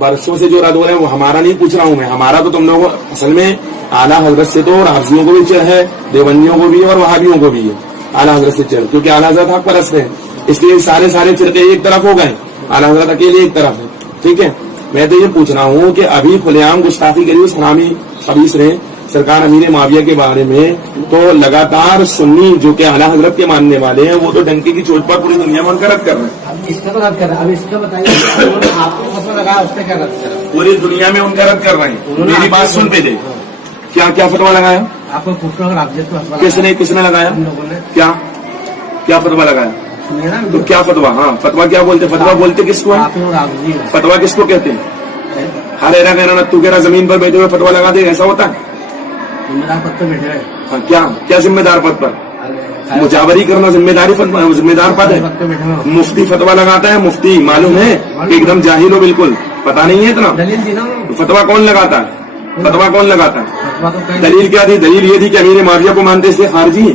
बरसों से जो रद्द हो रहे हैं वो हमारा नहीं पूछ रहा हूँ मैं, हमारा तो तुम लोगों असल में आला हजरत से तो राफजियों को भी चिढ़ है, देवबंदियों को भी है और वहाबियों को भी है आला हजरत से चिढ़, क्योंकि आला हजरत हक परस्त है, इसलिए सारे चिढ़ते एक तरफ हो गए, आला हजरत अकेले एक तरफ है। ठीक है, मैं तो ये पूछ रहा हूँ कि अभी खुलेआम गुस्ताखी करी उस हरामी खबीस ने सरकार अमीर माविया के बारे में, तो लगातार सुन्नी जो कि आला हजरत के मानने वाले हैं वो तो डंके की चोट पर पूरी दुनिया में उनका रद्द कर रहे हैं। इसका तो रद्द कर रहा है, अब इसका बताइए आपको फतवा लगा उसने क्या रद्द करा? पूरी दुनिया में उनका रद्द कर रहे हैं। मेरी बात सुन पे दे, क्या क्या फतवा लगाया आपको पूछना अगर आप किसने लगाया? हम लोगों ने क्या फतवा लगाया? तो क्या फतवा? हाँ, फतवा क्या बोलते? फतवा बोलते किसको है? फतवा किसको कहते हैं? हर एरा कहना तू कह रहा जमीन पर बैठे हुए फतवा लगा दे, ऐसा होता है? जिम्मेदार पद पर बैठे हैं। हाँ, क्या जिम्मेदार पद पर? मुजावरी करना जिम्मेदार पद है। मुफ्ती फतवा लगाता है, मुफ्ती मालूम है कि एकदम जाहिल हो, बिल्कुल पता नहीं है इतना। तो फतवा कौन लगाता है? फतवा कौन लगाता है? दलील क्या थी? दलील ये थी कि अमीर माविया को मानते इसलिए खारजी है।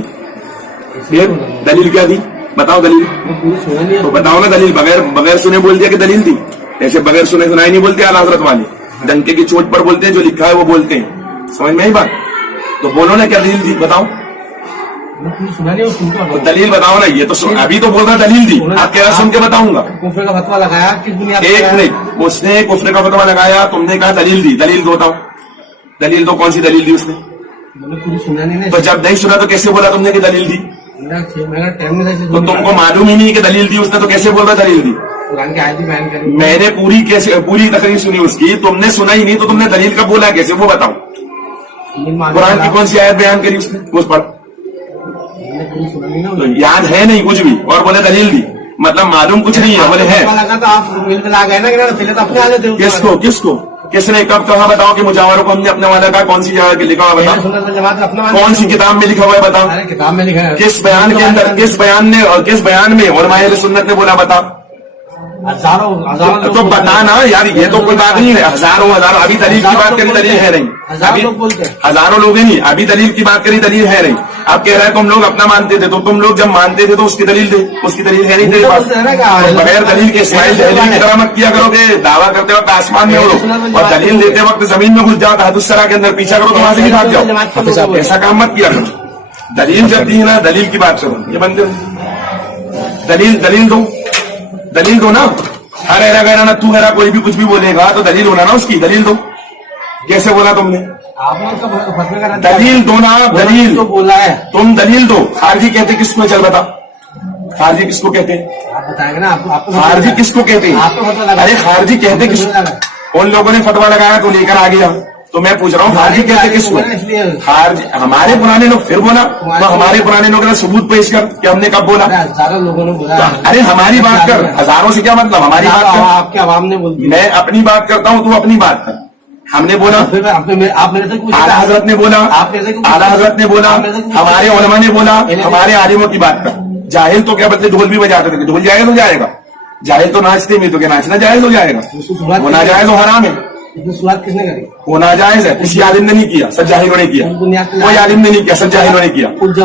फिर दलील क्या थी? बताओ दलील। तो बताओ ना दलील। बगैर सुने बोल दिया कि दलील थी, ऐसे बगैर सुने सुनाई नहीं बोलते आला हजरत वाले, डंके की चोट पर बोलते हैं, जो लिखा है वो बोलते हैं। समझ में आई बात? तो बोलो ना क्या दलील थी, बताओ। तो दलील बताओ ना, ये तो अभी तो बोल रहा दलील दी, आप कह रहा सुन के बताऊंगा। कुफ्र का फतवा लगाया किस दुनिया? एक मिनट, उसने कुफ्र का फतवा लगाया, तुमने कहा दलील दी, दलील दो बताओ, दलील दो, कौन सी दलील दी उसने? पूरी सुना नहीं। तो जब नहीं सुना तो कैसे बोला तुमने कि दलील दी? तो तुमको मालूम ही नहीं कि दलील दी उसने, तो कैसे बोल रहा दलील दी? कुरान की आयत बयान करी मैंने पूरी तकरीर सुनी उसकी, तुमने सुना ही नहीं, तो तुमने दलील का बोला कैसे, वो बताओ। कुरान की कौन सी आयत बयान करी उसने, वो पढ़। तो याद है नहीं कुछ भी और बोले दलील दी, मतलब मालूम कुछ नहीं है, बोले है। तो आप मिला गए ना, पहले तो अपने आ जाते। किसको किसने कब कहा? बताओ कि मुजावरों को हमने अपने वाला कहा, कौन सी जगह लिखा हुआ बताओ, कौन सी किताब में लिखा हुआ है बताओ, किताब में लिखा है। किस बयान के अंदर, किस बयान में उलमाए अहले सुन्नत ने बोला बताओ। हजारों तो बताना यार, ये तो कोई बात नहीं है, हजारों अभी दलील की बात करी, दलील है नहीं। हजारों लोग बोलते हैं, हजारों लोग नहीं, अभी दलील की बात करी, दलील है नहीं। आप कह रहे हैं तुम लोग अपना मानते थे, तो तुम लोग जब मानते थे तो उसकी दलील दे, उसकी दलील है नहीं तेरे पास। बगैर दलील के इस्माइल दहलवी की तरह मत किया करोगे, दावा करते वक्त आसमान में उड़ो और दलील देते वक्त जमीन में घुस जाओ, तहदुस्सरा के अंदर पीछा करो तो वहां से भी भाग जाओ। ऐसा काम मत किया करो। दलील जब दी है ना, दलील की बात करो। ये बंदे दलील दो ना। हर एरा गहरा ना, तू गहरा कोई भी कुछ भी बोलेगा तो दलील होना ना उसकी, दलील दो। कैसे बोला तुमने? दलील दो ना, दलील तो बोला है, तुम दलील दो। खारजी कहते किसको? चल बता, खारजी किसको कहते हैं? आप बताएंगे ना। आपको खारजी किसको कहते हैं? अरे खारजी कहते किसको? उन लोगों ने फतवा लगाया तो लेकर आ गया, तो मैं पूछ रहा हूँ खारजी कहते किसको? खारजी हमारे पुराने लोग। फिर बोला तो हमारे पुराने लोगों ने सबूत पेश कर कि हमने कब बोला। हजारों लोगों ने बोला। अरे हमारी बात कर, हजारों से क्या मतलब, हमारी बात कर। आपके आवाम ने बोल दिया, मैं अपनी बात करता हूँ, तू अपनी बात कर। हमने बोला, आप मेरे तक आला हजरत ने बोला, आला हजरत ने बोला, हमारे उलमा ने बोला, हमारे आलिमों की बात कर। जाहिल तो क्या बदले ढोल भी बजाते थे, ढोल जायज हो जाएगा? जाहिल तो नाचते में, तो क्या नाचना जायज हो जाएगा? वो नाजायज हो हराम है। शुरुआत किसने करी? वो नाजायज है, किसी आलिम ने नहीं किया, सब जाहिलों ने किया। कोई आलिम ने नहीं किया, सब जाहिलों ने किया। उस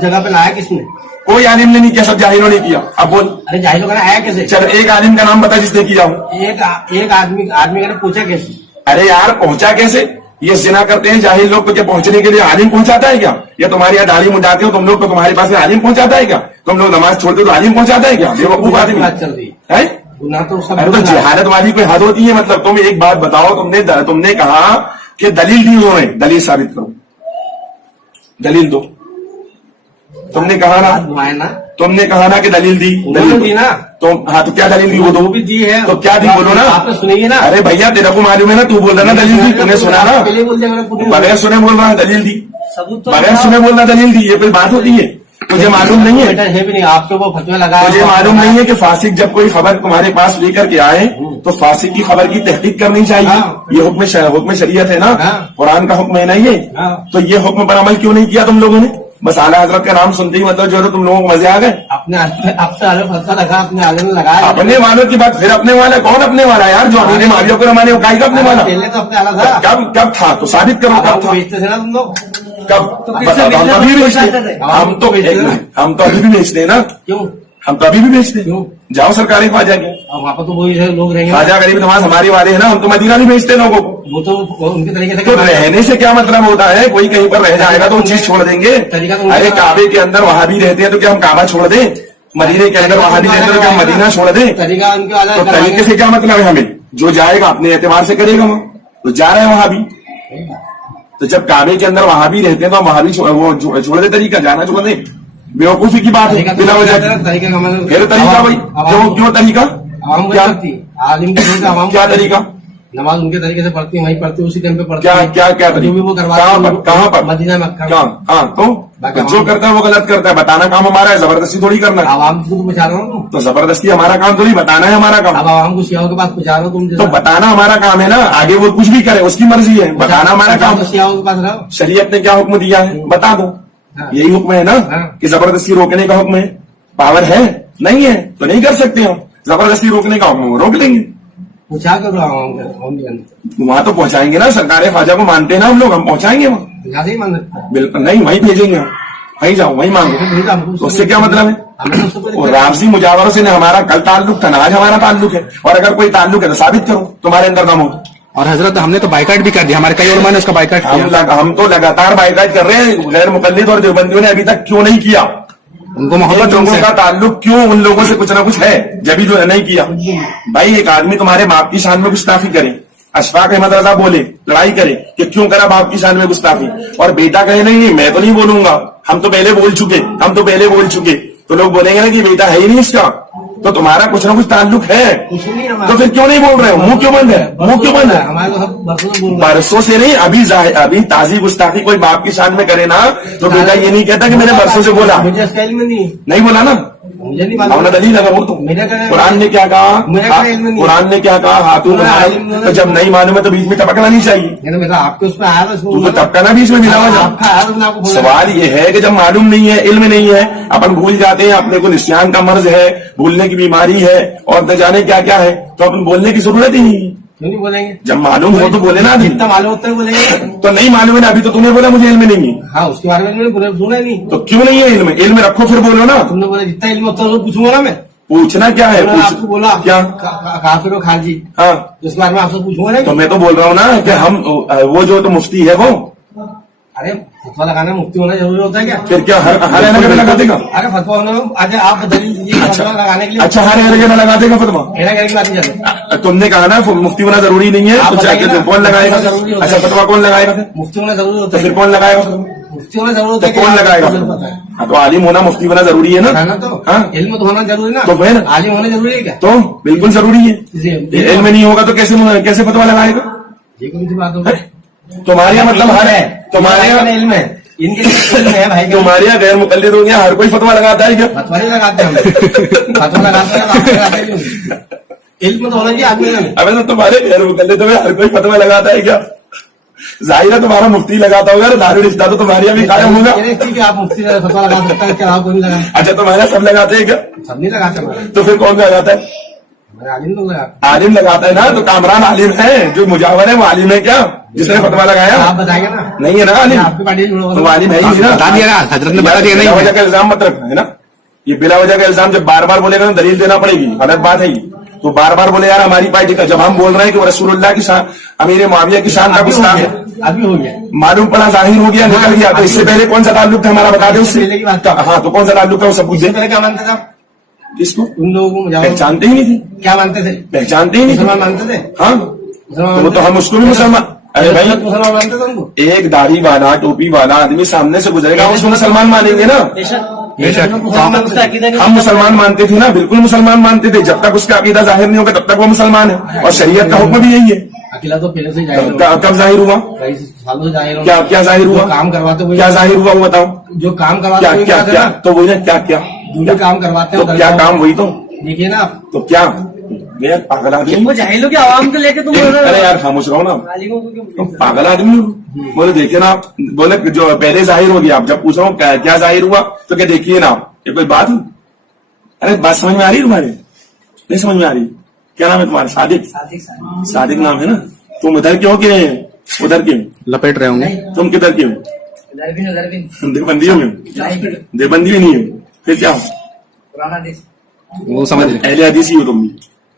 जगह पे लाया किसने? कोई आलिम ने नहीं किया, सब जाहिलों ने किया। अब बोल। अरे जाहिलों का आया कैसे? चल एक आलिम का नाम बता जिसने किया हो। एक आदमी ने पूछा कैसे? अरे यार पहुंचा कैसे? ये जिना करते हैं जाहिल लोग, तो क्या पहुंचने के लिए आलिम पहुंचाता है क्या? या तुम्हारे यहाँ दाढ़ी मुंडाते हो तुम लोग, तो तुम्हारे पास में आलिम पहुंचाता है क्या? तुम लोग नमाज छोड़ते हो तो आलिम पहुंचाता है क्या? बेवकूफ आदमी चल रही है। तो जहालत वाली कोई हद होती है? मतलब तुम एक बात बताओ, तुमने कहा कि दलील दी उन्होंने, दलील साबित करो, दलील दो। तुमने कहा ना कि दलील दी ना। तो हाँ, तो क्या दलील दी? वो दो भी दी है। तो क्या दी बोलो ना, आपने सुनेगी ना। अरे भैया तेरे को मालूम है ना, तू बोल रहा ना दलील दी, तूने सुना ना? बगैर सुने बोल रहा है दलील दी, बगैर सुने बोल रहा दलील दी, ये कोई बात होती है? मुझे मालूम नहीं है भी नहीं, आपको वो फतवा लगा। मुझे मालूम नहीं है कि फासिक जब कोई खबर तुम्हारे पास लेकर के आए तो फासिक की खबर की तहकीक करनी चाहिए। ये हुक्म शरीयत है ना, कुरान का हुक्म है ना ये। तो ये हुक्म पर अमल क्यों नहीं किया तुम लोगों ने? बस आला हजरत का नाम सुनते ही मतलब जो है तुम लोगों को मजे आ गए। अपने वालों की बात, फिर अपने वाला कौन? अपने वाला यार जो अमीर माविया को माने, का अपने वाला पहले तो अपने आला था। कब था? तो साबित करो कब था। बेचते थे ना तुम लोग, कब? हम तो अभी भी बेचते हैं ना। क्यों? हम तो अभी भी भेजते हैं। क्यों? जाओ सरकारी ख्वाजा के, अब वहाँ पर तो वही है, लोग रहेंगे। ख्वाजा गरीब नवाज हमारी वाले है ना, हम तो मदीना भी भेजते हैं लोगों को। वो तो उनके तरीके से तो रहने से क्या मतलब होता है? कोई कहीं पर रह जाएगा तो वो चीज छोड़ देंगे? तरीका तो अरे काबे के अंदर वहां भी रहते हैं तो क्या हम काबा छोड़ दें? मदीने के अंदर वहां भी रहते हैं तो क्या हम मदीना छोड़ दें? तरीका उनके वाला तो तरीके से क्या मतलब है? हमें जो जाएगा अपने एतबार से करेगा, वहां तो जा रहे हैं वहां भी। तो जब काबे के अंदर वहां भी रहते हैं तो हम वहां भी वो छोड़ दे, तरीका जाना छोड़ दे। बेवकूफी की बात है बिना वजह की। तरीके का मतलब फिर तरीका भाई, क्यों तरीका? आवाम क्या आलिम की आवाम क्या तरीका? नमाज उनके तरीके से पढ़ती है, वहीं पढ़ती है, उसी टाइम पे पढ़ती क्या है। क्या क्या जो भी तरीका? वो कहाँ पर मदीना मक्का। कहाँ? हाँ तो जो करता है वो गलत करता है। बताना काम हमारा है, जबरदस्ती थोड़ी करना है। आवाम को तो पहुंचा रहा हूँ, तो जबरदस्ती हमारा काम थोड़ी, बताना है हमारा काम। अब आवाम को सियाओं के पास पहुंचा रहा हूँ तुम। तो बताना हमारा काम है ना, आगे वो कुछ भी करे उसकी मर्जी है, बताना हमारा काम। तो सियाओं के पास रहो। शरीयत ने क्या हुक्म दिया है बता दो, हाँ। यही हुक्म है ना हाँ। कि जबरदस्ती रोकने का हुक्म है। पावर है नहीं है तो नहीं कर सकते हम। जबरदस्ती रोकने का हुक्म रोक लेंगे, पूछा करो आवाम के अंदर। वहां तो पहुंचाएंगे ना। सरकार ख्वाजा को मानते हैं ना हम लोग, हम पहुंचाएंगे वहां। यहाँ से ही मान सकता है। बिल्कुल नहीं, वहीं भेजेंगे हम, वहीं जाओ वहीं मांगो। तो उससे क्या मतलब है? और रामसी मुजावरों से न हमारा कल ताल्लुक था, ना आज हमारा ताल्लुक है। और अगर कोई ताल्लुक है तो साबित करो तुम्हारे अंदर दम हो। और हजरत हमने तो बाइकाट भी कर दिया, हमारे कई उलमा ने उसका बाइकाट किया। हम तो लगातार बाइकाट कर रहे हैं। गैर मुकल्लिद और देवबंदियों ने अभी तक क्यों नहीं किया? उनको मोहब्बत लोगों उनसे का ताल्लुक क्यों उन लोगों से कुछ ना कुछ है, जब भी जो नहीं किया। भाई एक आदमी तुम्हारे बाप की शान में गुस्ताखी करे, अशफाक अहमद रजा बोले, लड़ाई करे कि क्यों करा बाप की शान में गुस्ताखी, और बेटा कहे नहीं मैं तो नहीं बोलूंगा, हम तो पहले बोल चुके, तो लोग बोलेंगे ना कि बेटा है ही नहीं इसका। तो तुम्हारा कुछ ना कुछ ताल्लुक है, कुछ नहीं है तो फिर क्यों नहीं बोल रहे हो? मुंह क्यों बंद है? हमारे तो सब बरसों से बोल रहे हैं। बरसों से नहीं, अभी ताजी गुस्ताखी कोई बाप की शान में करे ना तो बेटा ये नहीं कहता कि मैंने बरसों से बोला। मुझे इसका इल्म नहीं बोला ना, मुझे नहीं मालूम। अपना दलील लगा वो तो। मेरा क्या- कुरान ने क्या कहा? मेरा क्या इल्म नहीं है। कुरान ने क्या कहा? हाथों तो जब नहीं मालूम है तो बीच में टपकना नहीं चाहिए। नहीं तो मेरा आपके उस पर आया था, तू तो टपकाना बीच में मिला हुआ। आपका आया तो मैं आपको बोला। सवाल ये है कि जब मालूम नहीं है, इल्म नहीं है, अपन भूल जाते हैं, अपने को निस्यान का मर्ज है, भूलने की बीमारी है और न जाने क्या क्या है, तो अपन बोलने की जरूरत ही नहीं है। क्यों नहीं बोलेंगे? जब मालूम हो तो बोले ना आदमी। जितना मालूम होता है बोलेंगे। तो नहीं मालूम है ना, अभी तो तूने बोला मुझे इल्म नहीं है, हाँ, उसके बारे में मैंने सुना ही नहीं। तो क्यों नहीं है इल्म? इल्म रखो फिर बोलो ना। तुमने बोला जितना इल्म होता है वो पूछूंगा ना मैं। पूछना क्या है? मैंने आपको बोला क्या? काफिर हो खारजी, हाँ तो उसके बारे में आपसे पूछूंगा ना। तो मैं तो बोल रहा हूँ ना कि हम वो जो तो मुफ्ती है वो, अरे फतवा लगाना मुफ्ती होना जरूरी होता है क्या? फिर क्या हर एलगे में लगा देगा? अरे फतवा होना, आज आप दलील दीजिए फतवा लगाने के लिए। अच्छा हर एलगे में लगा देगा फतवा? मेरा कहने की बात नहीं चल। तुमने कहा ना मुफ्ती होना जरूरी नहीं है, आप तो बताइए ना, कौन लगाएगा? जरूरी होता है। अच्छा फतवा कौन लगाएगा फिर? मुफ्ती होना जरूरी होता तो है। फिर कौन लगाएगा फतवा? मुफ्ती होना जरूरी होता तो है। कौन लगाएगा? पता है हाँ तो आलिम होना मुफ्ती होना जरूरी है ना? है ना? तो हाँ इल्म तो होना जरूरी ना। तो फिर? आलिम होना जरूरी है क्या? तो बिल्कुल जरूरी है। ये इल्म नहीं होगा तो कैसे फतवा लगाएगा? ये कौन सी बात हो गई? तुम्हारे यहाँ मतलब हर है, तुम्हारे यहाँ इल्म है, इनके लिए इल्म है भाई। तुम्हारे यहाँ गैर मुकल्लिद हो गया, हर कोई फतवा लगाता है क्या? फतवा नहीं लगाते हम, फतवा लगाते हैं, आप लगाते क्यों? इल्म तो होना चाहिए आदमी में। अबे तो तुम्हारे गैर मुकल्लिद में हर कोई फतवा लगाता है क्या? जाहिर है तुम्हारा मुफ्ती लगाता होगा, दारुल इफ्ता तो तुम्हारे यहाँ भी कायम होगा। ठीक है, आप मुफ्ती से फतवा लगा सकते हैं, क्या आप कोई नहीं लगा? अच्छा तुम्हारे यहाँ सब लगाते हैं क्या? सब नहीं लगाते हमारे। तो फिर कौन लगाता है? हमारे आलिम लोग लगाते। आलिम लगाता है ना, तो कामरान आलिम है, जो मुजावर है वो आलिम है क्या, जिसने फतवा लगाया? आप बताएंगे ना। नहीं है ना आलिम? आपकी पार्टी से जुड़ा हुआ तो आलिम है ही नहीं ना। बता दिया ना, हजरत ने बता दिया। बिला नहीं वजह का इल्जाम मत रखना है ना, ये बिला वजह का इल्जाम जब बार बार बोलेगा तो दलील देना पड़ेगी, गलत बात है ये। तो बार बार बोले यार हमारी पार्टी का, जब हम बोल रहे हैं कि वो रसूलुल्लाह की शान, अमीर मुआविया की शान का गुस्ताख है, अभी हो गया। मालूम पड़ा, जाहिर हो गया, निकल गया। तो इससे पहले कौन सा ताल्लुक था हमारा बता दे उससे। पहले की बात था। हाँ तो कौन सा ताल्लुक था वो सब पूछे। पहले क्या मानते थे? किसको? उन लोगों को मुझे पहचानते ही नहीं थे, क्या मानते थे? पहचानते ही नहीं थे। मुसलमान मानते थे? हाँ मुसलमान तो वो तो हम उसको भी मुसलमान, अरे भाई मुसलमान मानते थे उनको। एक दाढ़ी वाला टोपी वाला आदमी सामने से गुजरेगा, हम उसको मुसलमान मानेंगे ना। हम मुसलमान मानते थे ना, बिल्कुल मुसलमान मानते थे। जब तक उसका अकीदा जाहिर नहीं होगा तब तक वो मुसलमान है, और शरीयत का हुक्म भी यही है। अकेला तो पहले से ही जाहिर हो, कब जाहिर हुआ? कई सालों से जाहिर हो। क्या जाहिर हुआ? जो काम करवाते हुए, क्या जाहिर हुआ वो बताओ। जो काम करवाते क्या हुए क्या क्या? तो वही ना, क्या क्या जो भी काम करवाते तो हैं क्या काम, वही तो। देखिए ना आप। तो क्या मैं पागल आदमी? वो जाहिलों के आवाम को लेके तुम अरे यार खामोश रहो ना, आलिमों को क्यों तुम पागल आदमी हो। बोले देखिए ना आप, बोले जो पहले जाहिर हो गया, आप जब पूछ रहा हूँ क्या जाहिर हुआ, तो क्या देखिए ना आप, ये कोई बात है? अरे बात समझ में आ रही है तुम्हारे? नहीं समझ में आ रही? क्या नाम है तुम्हारा? सादिक? सादिक नाम है ना? तुम इधर क्यों के उधर क्यों लपेट रहे होंगे। तुम किधर क्यों? दरबिन देवबंदियों में? देवबंदी भी नहीं है, फिर क्या? पुराना देश वो समझ रहे। अहले हदीसी हो तुम भी?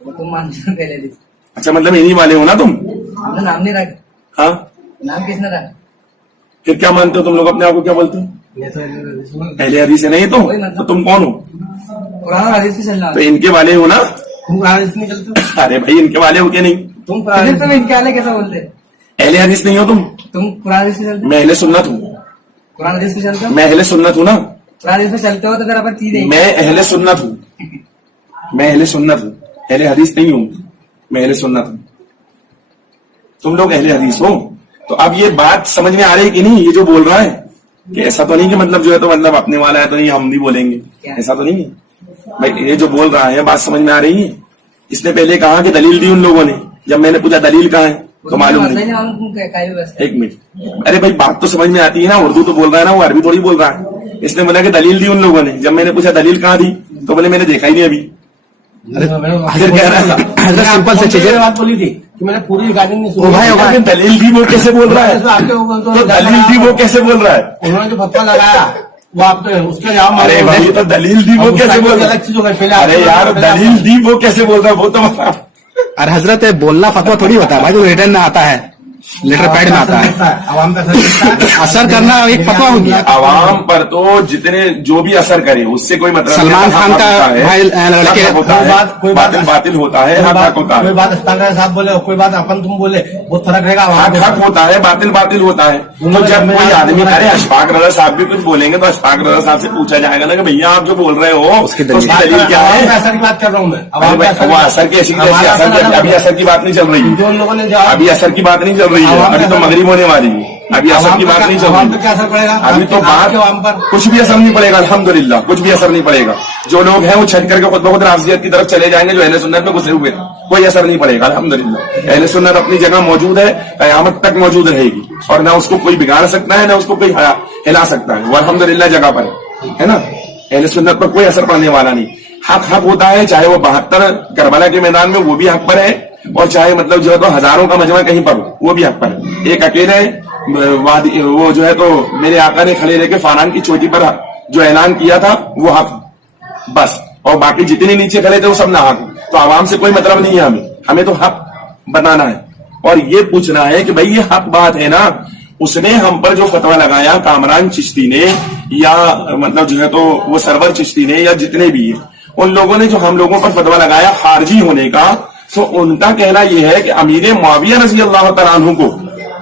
वो तुम मानते हो पहले दिन। अच्छा, मतलब इन्हीं वाले हो ना तुम? हमने नाम नहीं रखा। हाँ, नाम किसने रखा? फिर क्या मानते हो तुम लोग अपने आप को, क्या बोलते हो? ये तो अहले हदीस है नहीं तो तुम कौन हो? कुरान और हदीस पे चलना। तो इनके वाले हो ना? तुम कुरान हदीस नहीं चलते हो? अरे भाई, इनके वाले हो क्या नहीं? तुम कुरान तुम इनके वाले कैसे बोलते? अहले हदीस नहीं हो तुम? तुम कुरान हदीस पे चलते हो? मैं अहले सुन्नत हूँ। कुरान हदीस पे चलते हो? मैं अहले सुन्नत हूँ ना? कुरान हदीस पे चलते हो तो फिर अपन चीज नहीं। मैं अहले सुन्नत हूँ, मैं अहले सुन्नत हूँ, अहले हदीस नहीं हूँ, मैं अहले सुन्नत हूँ। तुम लोग अहले हदीस हो। तो अब ये बात समझ में आ रही है कि नहीं? ये जो बोल रहा है कि ऐसा तो नहीं कि मतलब जो है तो मतलब अपने वाला है तो नहीं हम भी बोलेंगे, ऐसा तो नहीं है भाई। ये जो बोल रहा है बात समझ में आ रही है? इसने पहले कहा कि दलील दी उन लोगों ने, जब मैंने पूछा दलील कहाँ है तो मालूम नहीं। एक मिनट, अरे भाई बात तो समझ में आती है ना, उर्दू तो बोल रहा है ना, वो अरबी थोड़ी बोल रहा है। इसने बोला कि दलील दी उन लोगों ने, जब मैंने पूछा दलील कहाँ दी तो बोले मैंने देखा ही नहीं अभी। फिर कह रहा है सिंपल से चीजें बात बोली थी कि मैंने पूरी गाड़ी नहीं ओ भाई, ओ भाई, दलील दी वो कैसे बोल रहा है? तो दलील दी वो कैसे बोल रहा है? उन्होंने जो फतवा लगाया वो आप उसके जवाब। अरे भाई, तो दलील दी वो कैसे बोल रहा है? अलग चीज होगा। पहले अरे यार, दलील दी वो कैसे बोल रहा है वो तो अरे हजरत बोलना फतवा थोड़ी होता है भाई, जो रिटर्न में आता है, लेटर पैड में आता है। आवाम का असर करना एक फतवा हो गया। आवाम पर तो जितने जो भी असर करे उससे कोई मतलब सलमान खान का भाई लड़के कोई बात बातिल होता है, हक होता कोई है। बात अस्तागर साहब बोले, कोई बात अपन तुम बोले, बहुत फर्क रहेगा। हक होता है, बातिल होता है। तो जब कोई आदमी, अरे अशफाक रजा साहब भी कुछ बोलेंगे तो अशफाक रजा साहब से पूछा जाएगा ना कि भैया आप जो बोल रहे हो उसकी दलील क्या है? असर की बात कर रहा हूँ मैं। वो असर की अभी असर की बात नहीं चल रही, जो लोगों ने अभी असर की बात नहीं चल रही है, अभी तो मगरिब होने वाली है, अभी असर की बात नहीं चल रही। क्या असर पड़ेगा अभी तो बात पर? कुछ भी असर नहीं पड़ेगा, अल्हम्दुलिल्लाह कुछ भी असर नहीं पड़ेगा। जो लोग हैं वो छट करके खुद ब खुद राफजियत की तरफ चले जाएंगे, जो अहले सुन्नत में घुसे हुए, कोई असर नहीं पड़ेगा अल्हम्दुलिल्लाह। अहले सुन्नत अपनी जगह मौजूद है, कयामत तक मौजूद रहेगी, और ना उसको कोई बिगाड़ सकता है ना उसको कोई हिला सकता है। वो अल्हम्दुलिल्लाह जगह पर है ना। अहले सुन्नत पर कोई असर पड़ने वाला नहीं। हक होता है, चाहे वो 72 करबला के मैदान में वो भी हक पर है, और चाहे मतलब जो है तो हजारों का मजमा कहीं पर वो भी हक पर है। एक अकेले वादी वो जो है तो मेरे आका ने खड़े रह के फानान की चोटी पर जो ऐलान किया था वो हक बस, और बाकी जितने नीचे खड़े थे वो सब ना हक। तो आवाम से कोई मतलब नहीं है, हमें तो हक बताना है और ये पूछना है कि भाई ये हक बात है ना। उसने हम पर जो फतवा लगाया कामरान चिश्ती ने, या मतलब जो है तो वो सरवर चिश्ती ने, या जितने भी है उन लोगों ने जो हम लोगों पर फतवा लगाया खारजी होने का, तो उनका कहना यह है कि अमीर मुआविया रज़ी अल्लाह तआला अन्हु को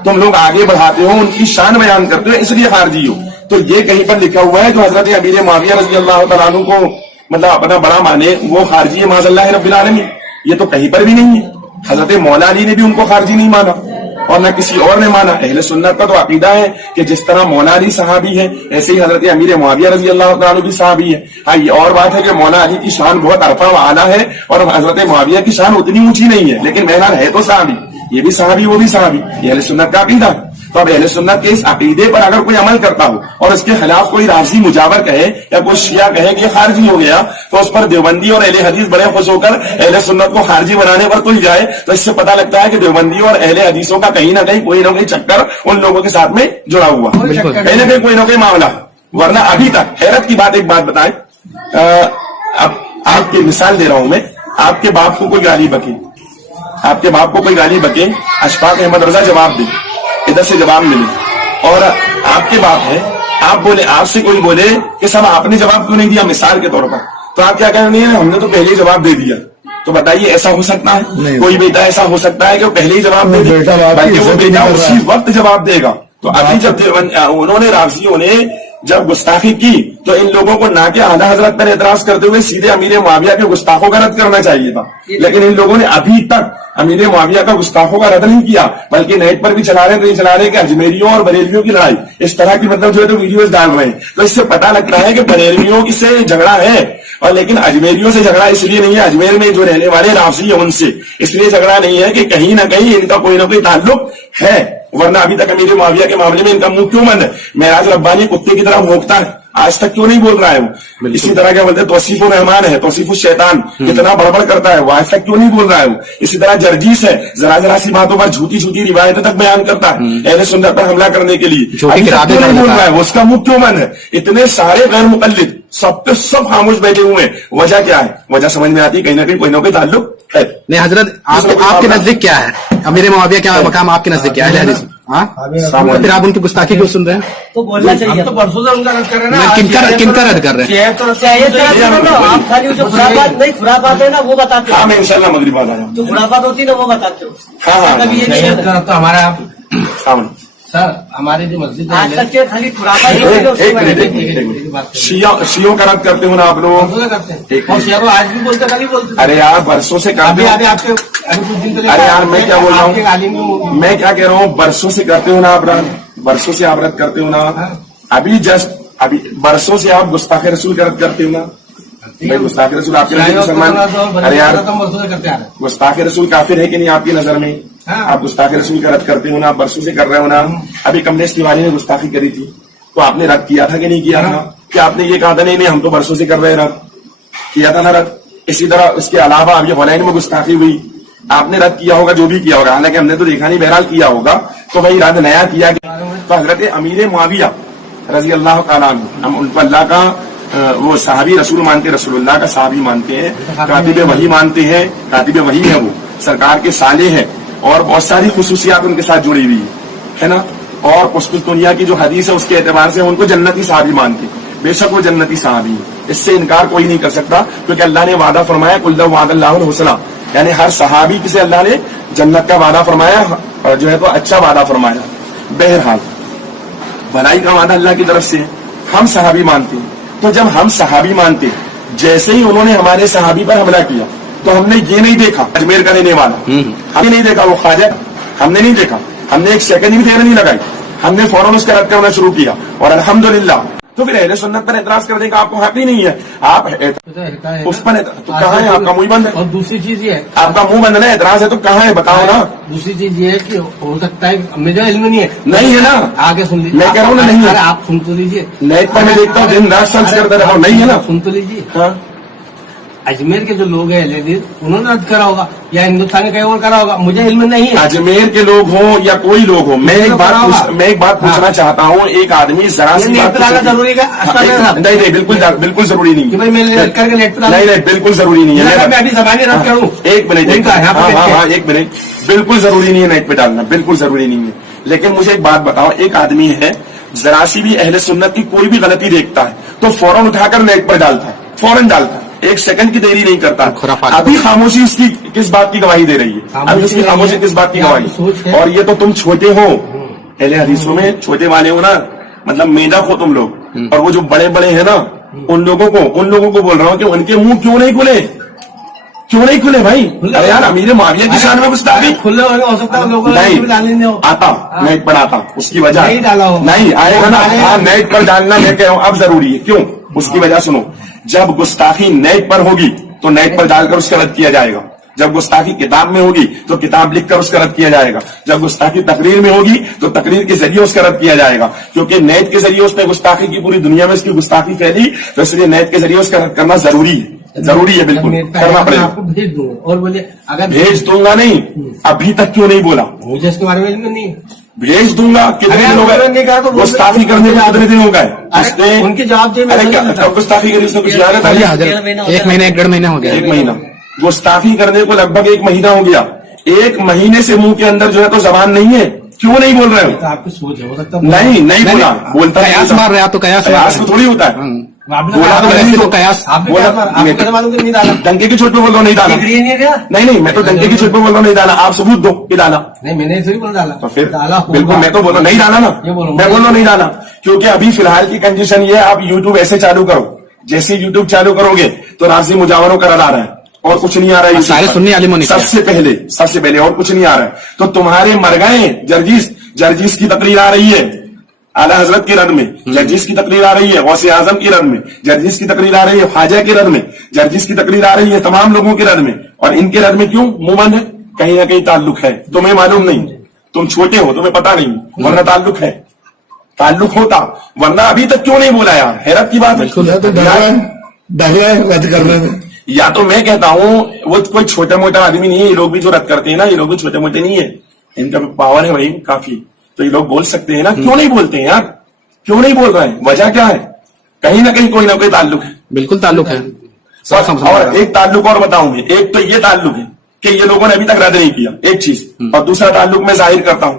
तुम लोग आगे बढ़ाते हो, उनकी शान बयान करते हो, इसलिए खारजी हो। तो ये कहीं पर लिखा हुआ है जो हजरत अमीर मुआविया रज़ी अल्लाह तआला अन्हु को मतलब अपना बड़ा माने वो खारजी है माज़अल्लाह रब्बिल आलमीन, ये तो कहीं पर भी नहीं है। हजरत मौला अली ने भी उनको खारजी नहीं माना और न किसी और ने माना। अहले सुन्नत का तो अकीदा है कि जिस तरह मौला अली सहाबी है ऐसे ही हजरत अमीर मुआविया रज़ी अल्लाह तआला अन्हु भी सहाबी है। हाँ, ये और बात है कि मौला अली की शान बहुत अरफा व आला है और हजरत मुआविया की शान उतनी ऊंची नहीं है, लेकिन बहरहाल है तो सहाबी, ये भी सहाबी वो भी सहाबी। ये अहले सुन्नत का अकीदा है। तो अब अहले सुन्नत के इस अकीदे पर अगर कोई अमल करता हो और इसके खिलाफ कोई राजी मुजावर कहे या कोई शिया कहे कि खारजी हो गया, तो उस पर देवबंदी और अहले हदीस बड़े खुश होकर अहले सुन्नत को खारजी बनाने पर तुल जाए, तो इससे पता लगता है कि देवबंदी और अहले हदीसों का कहीं ना कहीं कोई ना कोई चक्कर उन लोगों के साथ में जुड़ा हुआ, कहीं ना कहीं कोई ना कोई मामला। वरना अभी तक हैरत की बात, एक बात बताएं, अब आपकी मिसाल दे रहा हूं मैं, आपके बाप को कोई गाली बके, आपके बाप को कोई गाली बके, अशफाक अहमद रजा जवाब दे, इधर से जवाब मिले, और आपके बाप है, आप बोले, आपसे कोई बोले कि साहब आपने जवाब क्यों नहीं दिया मिसाल के तौर पर, तो आप क्या कहेंगे? हमने तो पहले ही जवाब दे दिया। तो बताइए ऐसा हो सकता है? कोई बेटा ऐसा हो सकता है कि वो पहले ही जवाब दे दिया, बल्कि वो बेटा उसी वक्त जवाब देगा। तो अभी जब उन्होंने राज़ियों ने जब गुस्ताखी की तो इन लोगों को ना कि आला हजरत पर एतराज करते हुए सीधे अमीर मुआविया के गुस्ताखों का रद्द करना चाहिए था, लेकिन इन लोगों ने अभी तक अमीर मुआविया का गुस्ताखों का रद्द नहीं किया, बल्कि नेट पर भी चला रहे कि अजमेरियों और बरेलियों की लड़ाई, इस तरह की मतलब जो है तो वीडियोस डाल रहे हैं। तो इससे पता लगता है कि बरेलियों से झगड़ा है, और लेकिन अजमेरियों से झगड़ा इसलिए नहीं है, अजमेर में जो रहने वाले राफ़ज़ी है उनसे इसलिए झगड़ा नहीं है कि कहीं ना कहीं इनका कोई ना कोई ताल्लुक है। वरना अभी तक अमीर मुआविया के मामले में इनका मुंह क्यों बंद है? मेराज रब्बानी कुत्ते की तरह भौंकता है, आज तक क्यों नहीं बोल रहा है वो? इसी तरह क्या बोलते हैं, तौसीफुर रहमान है, तौसीफुर शैतान, कितना बड़बड़ करता है वो, आज तक क्यों नहीं बोल रहा है वो? इसी तरह जर्जीस है, जरा जरा सी बातों पर झूठी झूठी रिवायतें तक बयान करता है अहले सुन्नत पर हमला करने के लिए, अभी तक क्यों नहीं बोल रहा है वो? उसका मुंह क्यों बंद है? इतने सारे गैर मुक़ल्लिद सब पे सब खामोश बैठे हुए हैं, वजह क्या है? वजह समझ में आती है, कहीं ना कहीं कोई ना कोई ताल्लुक है। नहीं हजरत, आपके नजदीक क्या है? अमीर मुआविया क्या मकाम आपके नजदीक क्या है अहले हदीस? हाँ, तो फिर आप उनकी गुस्ताखी क्यों सुन रहे हैं? तो बोलना चाहिए। हम तो परसों से उनका रद्द कर रहे हैं ना। किनका रद्द कर रहे हैं? आप खाली जो खुरापात नहीं खुरापात है ना वो बताते हाँ, हो, मैं इंशाल्लाह मगरिब आ जाऊँ। जो खुरापात होती है ना वो बताते हो। हाँ हाँ, कभी ये नहीं तो हमारा सामने सर हमारी जो मस्जिद है आज तक के खाली खुरापात ही होती है, उसके एक बारे में मिनट, एक मिनट। शियों का रद्द करते हो ना आप लोग? परसों से करते हैं एक और मिनट। शेयर आज भी बोलते कल ही बोलते थे। अरे यार, बरसों से करते अभी हो। अभी आपके अभी कुछ दिन पहले अरे यार, मैं क्या बोल रहा आपके हूँ, गाली में मैं क्या कह रहा हूँ, बरसों से करते हो ना आप रद्द, बरसों से आप रद्द करते हो ना। अभी जस्ट अभी बरसों से आप गुस्ताखे रसूल का रद्द करते हो ना। भाई गुस्ताखे रसूल आपके नजर में मुसलमान? अरे यार, बरसों से करते आ रहे हैं। गुस्ताखे रसूल काफिर है कि नहीं आपकी नजर में? हाँ। आप गुस्ताखे रसूल का रद्द करते हो ना, आप बरसों से कर रहे हो ना। अभी कमलेश तिवारी ने गुस्ताखी करी थी, तो आपने रद्द किया था कि नहीं किया था? क्या आपने ये कहा था नहीं नहीं हम तो बरसों से कर रहे हैं रद्द? किया था ना रद्द। इसी तरह इसके अलावा अभी हॉलैंड में गुस्ताखी हुई, आपने रद्द किया होगा, जो भी किया होगा, हालांकि हमने तो देखा नहीं, बहरहाल किया होगा। तो भाई रद्द नया किया गया। तो हजरत अमीर मुआविया रजी अल्लाह ताला अन्हु, हम उनको अल्लाह का वो साहबी रसूल मानते, रसूलुल्लाह का साहबी मानते हैं, कातिब वही मानते हैं, कातिब वही है, वो सरकार के साले हैं और बहुत सारी खुसूसियात उनके साथ जुड़ी हुई है ना। और कुछ दुनिया की जो हदीस है उसके एतबार से उनको जन्नती साहबी मानते, बेशक वो जन्नती साहबी है, इससे इनकार कोई नहीं कर सकता, क्योंकि अल्लाह ने वादा फरमाया कुल्लु वादल्लाहुल हुस्ना, यानी हर सहाबी से अल्लाह ने जन्नत का वादा फरमाया, और जो है तो अच्छा वादा फरमाया। बहरहाल भलाई का वादा अल्लाह की तरफ से है, हम सहाबी मानते हैं। तो जब हम सहाबी मानते, जैसे ही उन्होंने हमारे सहाबी पर हमला किया, तो हमने ये नहीं देखा अजमेर का रहने वाला, हमने नहीं देखा वो ख्वाजा, हमने नहीं देखा, हमने एक सेकंड भी देर नहीं लगाई, हमने फौरन उसका रद्द करना शुरू किया, और अल्हम्दुलिल्लाह। तो फिर अहले सुन्नत पर एतराज करने का आपको हक ही नहीं है। आप उस पर तो कहाँ है आपका मुंह बंद है? और दूसरी चीज ये है, आपका मुंह बंद है, एतराज है तो कहाँ है बताओ ना। दूसरी चीज ये है कि हो सकता है मुझे इल्म नहीं है, नहीं है ना, आगे सुन लीजिए। मैं कह रहा हूँ ना, नहीं है। अरे आप सुन तो लीजिए, नेट पर मैं देखता हूँ दिन रात सर्च करता रहा हूँ, नहीं है ना। सुन तो लीजिए। हाँ, अजमेर के जो लोग हैं लेडीज, उन्होंने रद्द करा होगा या हिंदुस्तान के कहीं और करा होगा, मुझे इल्म नहीं है। अजमेर के लोग हों या कोई लोग हो, मैं एक बात पूछना चाहता हूँ। एक आदमी जरा सी बात जरूरी है नहीं नहीं, बिल्कुल जरूरी नहीं कि भाई मैं रद्द करके नेट पर नहीं, बिल्कुल जरूरी नहीं है। मैं अभी जबानी रद्द करूँ, एक मिनट, हाँ, एक मिनट, बिल्कुल जरूरी नहीं है नेट पे डालना, बिल्कुल जरूरी नहीं है। लेकिन मुझे एक बात बताओ, एक आदमी है जरा सी भी अहले सुन्नत की कोई भी गलती देखता है तो फौरन उठाकर नेट पर डालता है, फौरन डालता है, एक सेकंड की देरी नहीं करता। अभी खामोशी उसकी किस बात की गवाही दे रही है? अभी उसकी खामोशी किस बात की गवाही? और ये तो तुम छोटे हो, अहले हदीसों में छोटे वाले हो ना, मतलब मेढक हो तुम लोग। और वो जो बड़े बड़े हैं ना, उन लोगों को बोल रहा हूँ कि उनके मुंह क्यों नहीं खुले भाई? अरे यार, अमीर मुआविया की शान में गुस्ताखी खुले हो सकता है, लोगों नहीं आता, नेट पर आता, उसकी वजह नहीं डाला हो, नहीं आएगा ना। हाँ, नेट पर डालना मैं कह रहा हूँ अब जरूरी है। क्यों? उसकी वजह सुनो, जब गुस्ताखी नेट पर होगी तो नेट पर डालकर उसका रद्द किया जाएगा। जब गुस्ताखी किताब में होगी तो किताब लिखकर उसका रद्द किया जाएगा। जब गुस्ताखी तकरीर में होगी तो तकरीर के जरिए उसका रद्द किया जाएगा। क्योंकि नेट के जरिए उसने गुस्ताखी की, पूरी दुनिया में उसकी गुस्ताखी फैली, तो इसलिए नेट के जरिए उसका रद्द करना जरूरी है, बिल्कुल करना पड़ेगा। आपको भेज दूंगा और बोलिए अगर भेज दूंगा नहीं, अभी तक क्यों नहीं बोला? मुझे इसके बारे में इल्म नहीं है। भेज दूंगा। कितने दिन हो गए गुस्ताखी करने में? कितने दिन हो गए उसने? उनके जवाब दे, कब गुस्ताखी करी उसने? कुछ याद है? एक महीना 1.5 महीना हो गया। 1 महीना गुस्ताखी करने को लगभग 1 महीना हो गया। 1 महीने से मुंह के अंदर जो है तो जबान नहीं है, क्यों नहीं बोल रहे हो? तो आपकी सोच है, हो सकता है नहीं बोला, बोलता कयास मार रहे आप तो, कयास तो थोड़ी होता है। बोला तो नहीं, तो कयास डंके की चोट पे बोल रहा हूँ नहीं डाला। नहीं, मैं तो डंके की चोट पे बोल रहा हूँ नहीं डाला। आप सबूत दो कि डाला। नहीं, मैंने थोड़ी बोला डाला। तो फिर डाला बिल्कुल, मैं तो बोल रहा हूँ नहीं डाला ना, मैं बोल रहा हूँ नहीं डाला। क्योंकि अभी फिलहाल की कंडीशन ये है, आप यूट्यूब ऐसे चालू करो, जैसे यूट्यूब चालू करोगे तो राजी मुजावरों का आ रहा है और कुछ नहीं आ रहा है। सारे सुन्नी आलिमों ने सबसे पहले और कुछ नहीं आ रहा है। तो तुम्हारे मर गए जर्जीस की तकरीर आ रही है, आला हजरत की रद में जर्जीस की तकरीर आ रही है, गौसे आजम की रद में जर्जीस की तकरीर आ रही है, ख्वाजा की रद में जर्जीस की तकरीर आ रही है, तमाम लोगों की रद में। और इनके रद में क्यों मुंह बंद है? कहीं ना कहीं ताल्लुक है, तुम्हें मालूम नहीं, तुम छोटे हो, तुम्हें पता नहीं, वरना ताल्लुक है, ताल्लुक होता, वरना अभी तक क्यों नहीं बोला यार? हैरत की बात है। रद्द करने में या तो मैं कहता हूँ वो कोई छोटा मोटा आदमी नहीं है, ये लोग भी जो रद्द करते हैं ना, ये लोग भी छोटे मोटे नहीं है, इनका पावर है भाई काफी, तो ये लोग बोल सकते हैं ना। क्यों नहीं बोलते हैं यार? क्यों नहीं बोल रहे हैं? वजह क्या है? कहीं ना कहीं कोई ना कोई ताल्लुक है। बिल्कुल ताल्लुक है। साफ समझ और रहा हूं। एक ताल्लुक और बताऊं मैं, एक तो ये ताल्लुक है कि ये लोगों ने अभी तक रद्द नहीं किया, एक चीज, और दूसरा ताल्लुक मैं जाहिर करता हूं,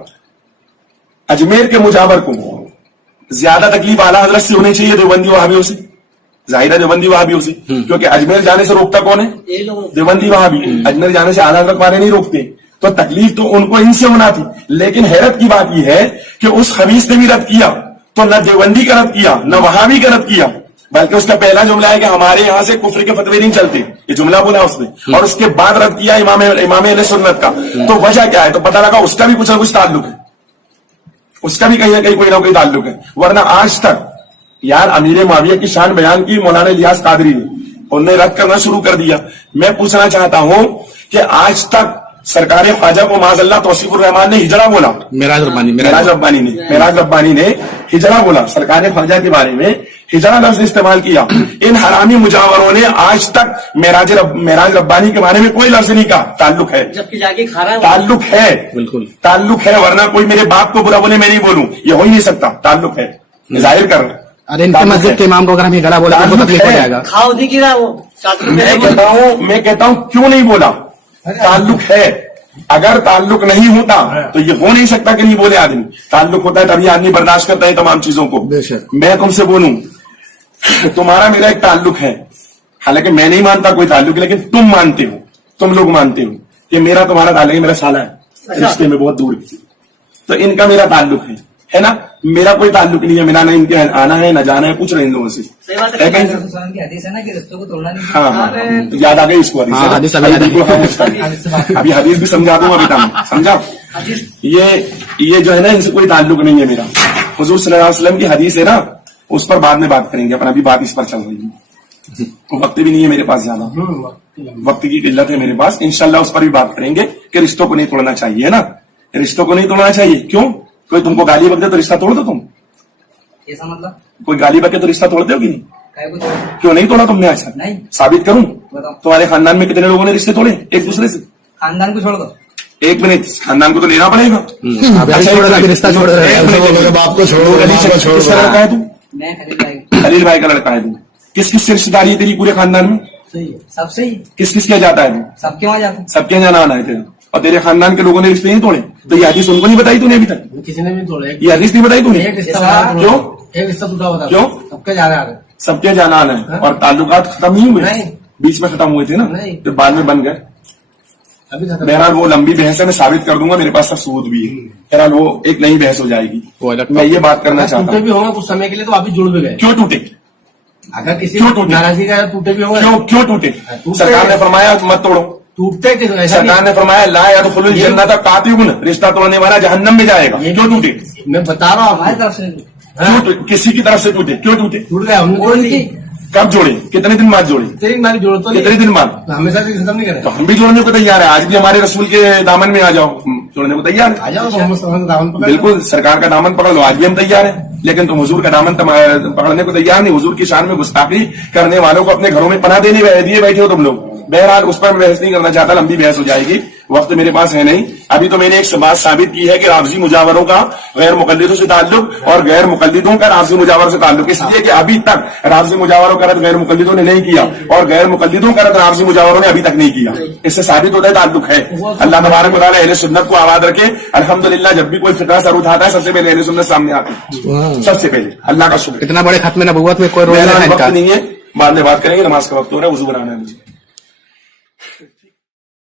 अजमेर के मुजावर को ज्यादा तकलीफ आला हजरत से होनी चाहिए देवबंदी वहाबियों से, जाहिर है देवबंदी वहाबियों से, क्योंकि अजमेर जाने से रोकता कौन है? ये लोग देवबंदी वहाबी। अजमेर जाने से आला हजरत वाले नहीं रोकते, तो तकलीफ तो उनको इनसे होना थी। लेकिन हैरत की बात यह है कि उस खबीस ने भी रद्द किया, तो न देवबंदी का रद्द किया न वहाबी का रद्द किया, बल्कि उसका पहला जुमला है कि हमारे यहां से कुफ्र के फतवे नहीं चलते, ये जुमला बोला उसने, और उसके बाद रद्द किया इमाम अहले सुन्नत का। तो वजह क्या है? तो पता लगा उसका भी कुछ ना कुछ ताल्लुक है, उसका भी कहीं ना कहीं कोई ना कोई ताल्लुक है। वरना आज तक यार अमीर मुआविया की शान बयान की मौलाना इलियास कादरी ने, उन्होंने रद्द करना शुरू कर दिया। मैं पूछना चाहता हूं कि आज तक सरकार ख्वाजा को माज़अल्लाह तौसीफुर रहमान ने हिजड़ा बोला, मेराज रब्बानी ने हिजड़ा बोला, सरकार ख्वाजा के बारे में हिजड़ा लफ्ज इस्तेमाल किया। इन हरामी मुजावरों ने आज तक मेराज रब्बानी के बारे में कोई लफ्ज नहीं कहा। ताल्लुक है, जबकि जाके खा रहा है। ताल्लुक है, बिल्कुल ताल्लुक है, वरना कोई मेरे बाप को बुरा बोले मैं नहीं बोलूं, ये हो ही नहीं सकता। ताल्लुक है, जाहिर कर। अरे इनके मस्जिद के इमाम को अगर हम ये गला बोले तो तकलीफ हो जाएगा। खाओ नहीं गिरा वो 7 रुपए। मैं कहता हूं क्यों नहीं बोला? ताल्लुक है, अगर ताल्लुक नहीं होता तो ये हो नहीं सकता कि नहीं बोले आदमी। ताल्लुक होता है तभी आदमी बर्दाश्त करता है तमाम चीजों को। बेशक। मैं तुमसे बोलूं, तुम्हारा मेरा एक ताल्लुक है, हालांकि मैं नहीं मानता कोई ताल्लुक, लेकिन तुम मानते हो, तुम लोग मानते हो कि मेरा तुम्हारा ताल्लुक, मेरा साला है रिश्ते में बहुत दूर, तो इनका मेरा ताल्लुक है ना? मेरा कोई ताल्लुक नहीं है, मेरा ना इनके आना है ना जाना है, पूछ रहे इन लोगों से। सही बात है है। कहीं? हदीस है ना कि रिश्तों को तोड़ना नहीं। हाँ, याद आ गई इसको हदीस। हाँ, हदीस अभी याद आ गई। अभी हदीस भी समझा दूंगा बेटा मैं, समझा? ये जो है ना, इनसे कोई ताल्लुक नहीं है मेरा। हुजूर सल्लल्लाहु अलैहि वसल्लम की हदीस है ना, उस पर बाद में बात करेंगे, अपन अभी बात इस पर चल रही है। वक्त भी नहीं है मेरे पास ज्यादा, वक्त की किल्लत है मेरे पास। इंशाल्लाह उस पर भी बात करेंगे कि रिश्तों को नहीं तोड़ना चाहिए, है ना? रिश्तों को नहीं तोड़ना चाहिए। क्यों? कोई तुमको गाली बक दे तो रिश्ता तोड़ दो तुम? ऐसा मतलब कोई गाली बके तो रिश्ता तोड़ते हो कि नहीं? काय को तोड़? क्यों नहीं तोड़ा तुमने आज तक? नहीं। साबित करूं? बताओ। तुम्हारे खानदान में कितने लोगों ने रिश्ते तोड़े एक दूसरे से? खानदान को छोड़ दो। एक मिनट, खानदान को तो लेना पड़ेगा। अब यार छोड़ रहा है, रिश्ता छोड़ रहा है। एक मिनट, बाप को छोड़ो, तू माँ को छोड़ो। किसका लड़का है तू? मैं खलील भाई। खलील भाई का लड़का है तू। किस किस से रिश्तेदारी है तेरी पूरे खानदान में? सही है, सब सही। किस किस के जाता है तू? सबके वहां जाते। सबके यहाँ जाना आना है तेरा, और तेरे खानदान के लोगों ने रिश्ते नहीं तोड़े? तो ये हदीस उनको नहीं बताई तूने अभी तक? किसी ने भी तोड़ा ये हदीस नहीं बताई तूने? एक रिश्ता ऐसा बना, क्यों? एक रिश्ता टूटा हुआ था। क्यों? सबके जा रहे हैं। सबके जाना आना है, और ताल्लुकात खत्म नहीं हुए? नहीं। बीच में खत्म हुए थे ना, नहीं। तो बाद में बन गए। अभी खत्म। बहरहाल वो लंबी बहस है, मैं साबित कर दूंगा, मेरे पास सब सबूत भी है। बहरहाल वो एक नई बहस हो जाएगी। वो अलग मैं ये बात करना चाहता टूटे हूँ। भी होंगे कुछ समय के लिए, तो अभी जुड़ भी गए। क्यों टूटे? अगर किसी क्यों टूटे? नाराजगी का टूटे भी होंगे। क्यों टूटे? टूटे। सरकार ने फरमाया मत तोड़ो, टूटते किस ऐसा सरकार ने फरमाया ला यदखुलुल जन्नत कातिबुन, रिश्ता तोड़ने वाला जहन्नम में जाएगा। ये- क्यों टूटे? नहीं। मैं बता रहा हूँ हमारी तरफ से क्यों टूटे? किसी की तरफ से टूटे? क्यों टूटे? टूट गया हमने और तोड़ उनकी दी। कब जोड़े? कितने दिन बाद जोड़े? तेरी हमारी जोड़ तो कितने नहीं। दिन बाद? हमेशा से खत्म नहीं तो करें। हम भी जोड़ने को तैयार है, आज भी हमारे रसूल के दामन में आ जाओ, हम जोड़ने को तैयार है। आ जाओ तो मोहम्मद सल्लल्लाहु अलैहि वसल्लम का दामन पकड़ लो। बिल्कुल, सरकार का दामन पकड़ लो, आज भी हम तैयार है। लेकिन तुम हुजूर का दामन पकड़ने को तैयार नहीं। हुजूर की शान में गुस्ताखी करने वालों को अपने घरों में पनाह दिए बैठे हो तुम लोग। बहरहाल उस पर मैं बहस नहीं करना चाहता, लंबी बहस हो जाएगी, वक्त मेरे पास है नहीं। अभी तो मैंने एक बात साबित की है कि राफजी मुजावरों का गैर मुकल्लिदों से ताल्लुक और गैर मुकल्लिदों का राफजी मुजावर से ताल्लुक, इसलिए कि अभी तक राफजी मुजावरों का रद्द गैर मुकल्लिदों ने नहीं किया और गैर मुकल्लिदों का रद्द राफजी मुजावरों ने अभी तक नहीं किया। इससे साबित होता है ताल्लुक है। अल्लाह तबारक व तआला अहले सुन्नत को आबाद रखे। अल्हम्दुलिल्लाह, जब भी कोई फितरा सर उठाता है सबसे पहले अहले सुन्नत सामने आती है, सबसे पहले। अल्लाह का शुक्र। इतना बड़े खत्म नबुव्वत में कोई रोल नहीं है वक्त इनका। नहीं है, बाद में बात करेंगे, नमाज का वक्त हो रहा है, वजू बनाना है मुझे।